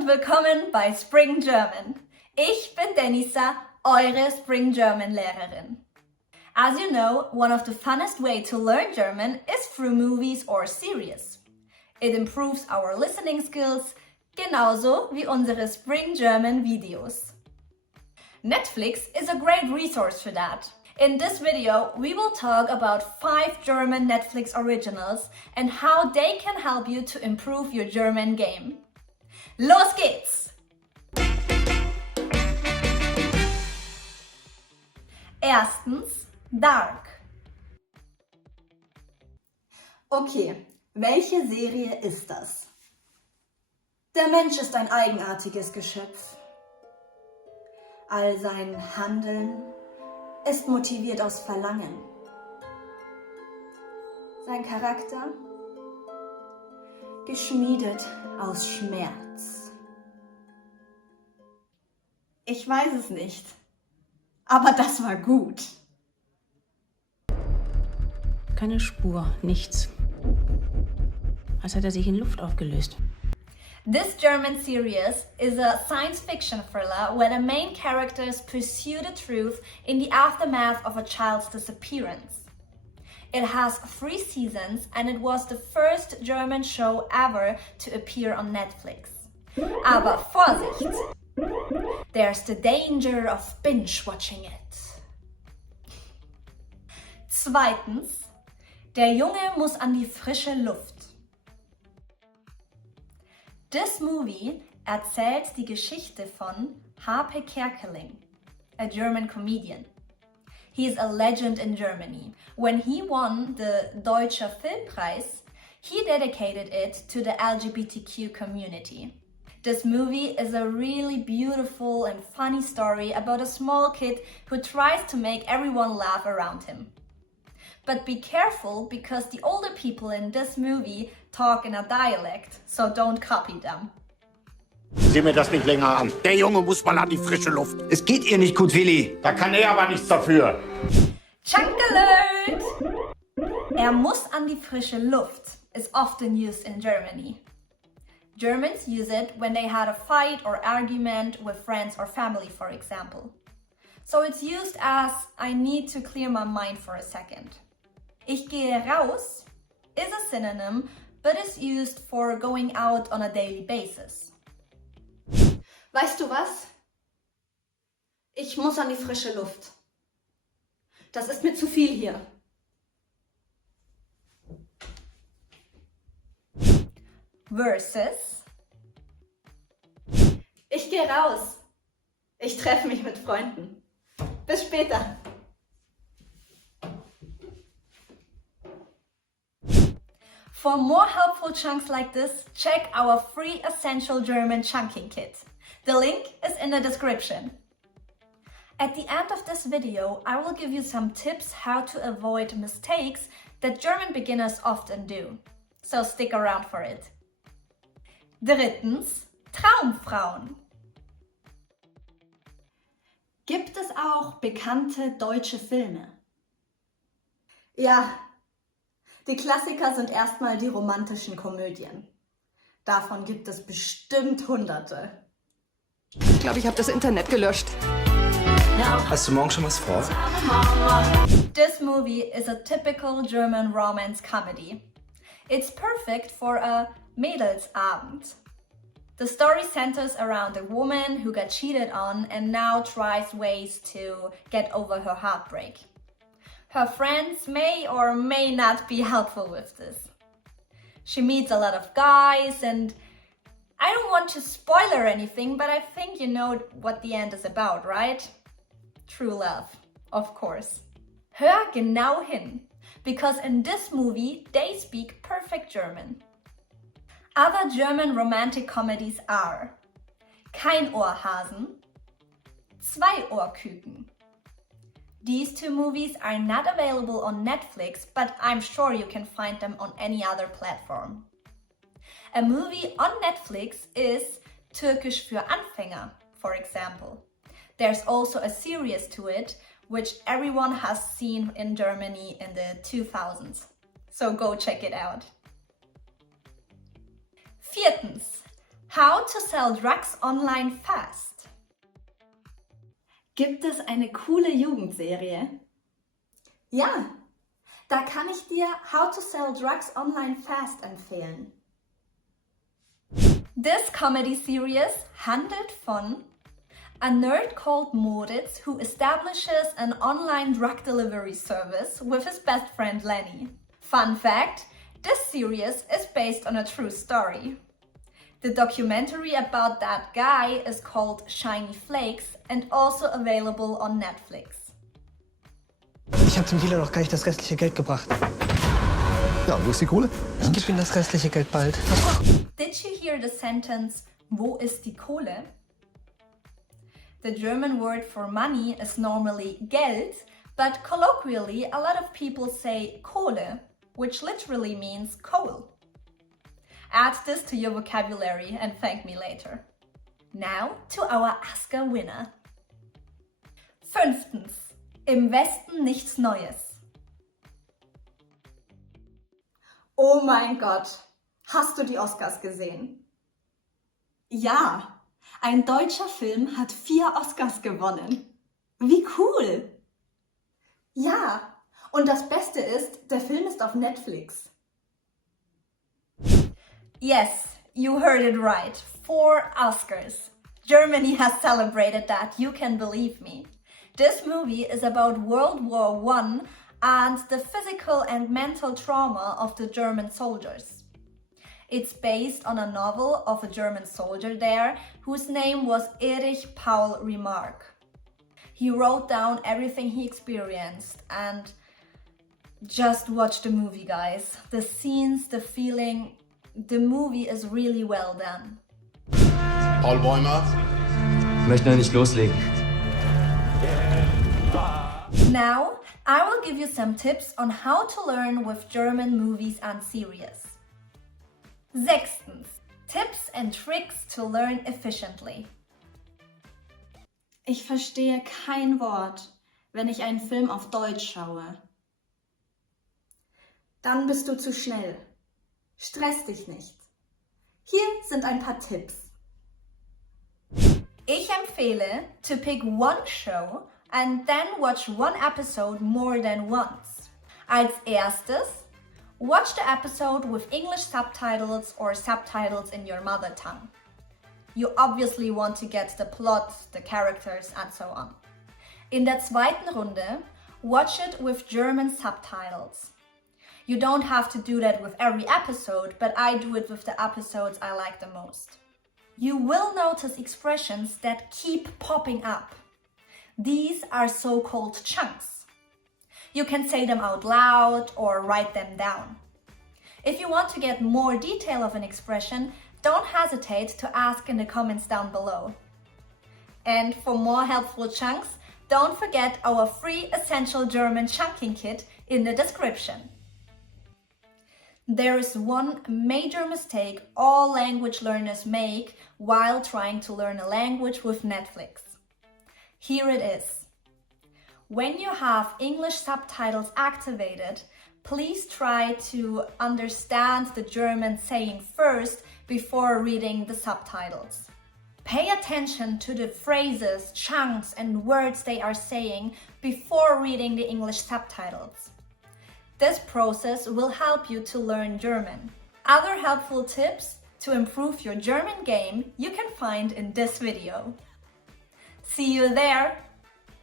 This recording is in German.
und willkommen bei Spring German. Ich bin Denisa, eure Spring German Lehrerin. As you know, one of the funnest ways to learn German is through movies or series. It improves our listening skills, genauso wie unsere Spring German Videos. Netflix is a great resource for that. In this video, we will talk about 5 German Netflix originals and how they can help you to improve your German game. Los geht's! Erstens, Dark. Okay, welche Serie ist das? Der Mensch ist ein eigenartiges Geschöpf. All sein Handeln ist motiviert aus Verlangen. Sein Charakter geschmiedet aus Schmerz. Ich weiß es nicht, aber das war gut. Keine Spur, nichts. Als hätte er sich in Luft aufgelöst. This German series is a science fiction thriller where the main characters pursue the truth in the aftermath of a child's disappearance. It has 3 seasons and it was the first German show ever to appear on Netflix. Aber Vorsicht! There's the danger of binge-watching it. Zweitens, der Junge muss an die frische Luft. This movie erzählt die Geschichte von Harpe Kerkeling, a German comedian. He is a legend in Germany. When he won the Deutscher Filmpreis, he dedicated it to the LGBTQ community. This movie is a really beautiful and funny story about a small kid who tries to make everyone laugh around him. But be careful because the older people in this movie talk in a dialect, so don't copy them. Sieh mir das nicht länger an. Der Junge muss mal an die frische Luft. Es geht ihr nicht gut, Willi. Da kann er aber nichts dafür. Chunk alert! Er muss an die frische Luft is often used in Germany. Germans use it when they had a fight or argument with friends or family, for example. So it's used as I need to clear my mind for a second. Ich gehe raus is a synonym, but is used for going out on a daily basis. Weißt du was? Ich muss an die frische Luft. Das ist mir zu viel hier. Versus. Ich gehe raus. Ich treffe mich mit Freunden. Bis später. For more helpful chunks like this, check our free Essential German Chunking Kit. The link is in the description. At the end of this video, I will give you some tips how to avoid mistakes that German beginners often do. So stick around for it. Drittens, Traumfrauen. Gibt es auch bekannte deutsche Filme? Ja, die Klassiker sind erstmal die romantischen Komödien. Davon gibt es bestimmt Hunderte. Ich glaube, ich habe das Internet gelöscht. Hast du morgen schon was vor? This movie is a typical German romance comedy. It's perfect for a Mädelsabend. The story centers around a woman who got cheated on and now tries ways to get over her heartbreak. Her friends may or may not be helpful with this. She meets a lot of guys and I don't want to spoil or anything, but I think you know what the end is about, right? True love, of course. Hör genau hin, because in this movie they speak perfect German. Other German romantic comedies are Kein Ohrhasen, Zwei Ohrküken. These 2 movies are not available on Netflix, but I'm sure you can find them on any other platform. A movie on Netflix is Türkisch für Anfänger, for example. There's also a series to it, which everyone has seen in Germany in the 2000s. So go check it out. Viertens, How to sell drugs online fast. Gibt es eine coole Jugendserie? Ja, da kann ich dir How to Sell Drugs Online Fast empfehlen. This comedy series handelt von a nerd called Moritz who establishes an online drug delivery service with his best friend Lenny. Fun fact, this series is based on a true story. The documentary about that guy is called Shiny Flakes and also available on Netflix. Ich habe dem Dealer noch gar nicht das restliche Geld gebracht. Ja, wo ist die Kohle? Ich gebe ihm das restliche Geld bald. Did you hear the sentence, wo ist die Kohle? The German word for money is normally Geld, but colloquially a lot of people say Kohle, which literally means coal. Add this to your vocabulary and thank me later. Now to our Oscar winner. 5. Im Westen nichts Neues. Oh mein Gott, hast du die Oscars gesehen? Ja, ein deutscher Film hat 4 Oscars gewonnen. Wie cool! Ja, und das Beste ist, der Film ist auf Netflix. Yes, you heard it right. 4 Oscars. Germany has celebrated that, you can believe me. This movie is about World War I and the physical and mental trauma of the German soldiers. It's based on a novel of a German soldier there whose name was Erich Paul Remarque. He wrote down everything he experienced and just watch the movie, guys. The scenes, the feeling, the movie is really well done. Paul Bäumer. Ich möchte noch nicht loslegen. Now, I will give you some tips on how to learn with German movies and series. 6. Tips and tricks to learn efficiently. Ich verstehe kein Wort, wenn ich einen Film auf Deutsch schaue. Dann bist du zu schnell. Stress dich nicht. Hier sind ein paar Tipps. Ich empfehle to pick one show and then watch one episode more than once. Als erstes, watch the episode with English subtitles or subtitles in your mother tongue. You obviously want to get the plot, the characters and so on. In der zweiten Runde, watch it with German subtitles. You don't have to do that with every episode, but I do it with the episodes I like the most. You will notice expressions that keep popping up. These are so-called chunks. You can say them out loud or write them down. If you want to get more detail of an expression, don't hesitate to ask in the comments down below. And for more helpful chunks, don't forget our free essential German chunking kit in the description. There is one major mistake all language learners make while trying to learn a language with Netflix. Here it is. When you have English subtitles activated, please try to understand the German saying first before reading the subtitles. Pay attention to the phrases, chunks and words they are saying before reading the English subtitles. This process will help you to learn German. Other helpful tips to improve your German game you can find in this video. See you there!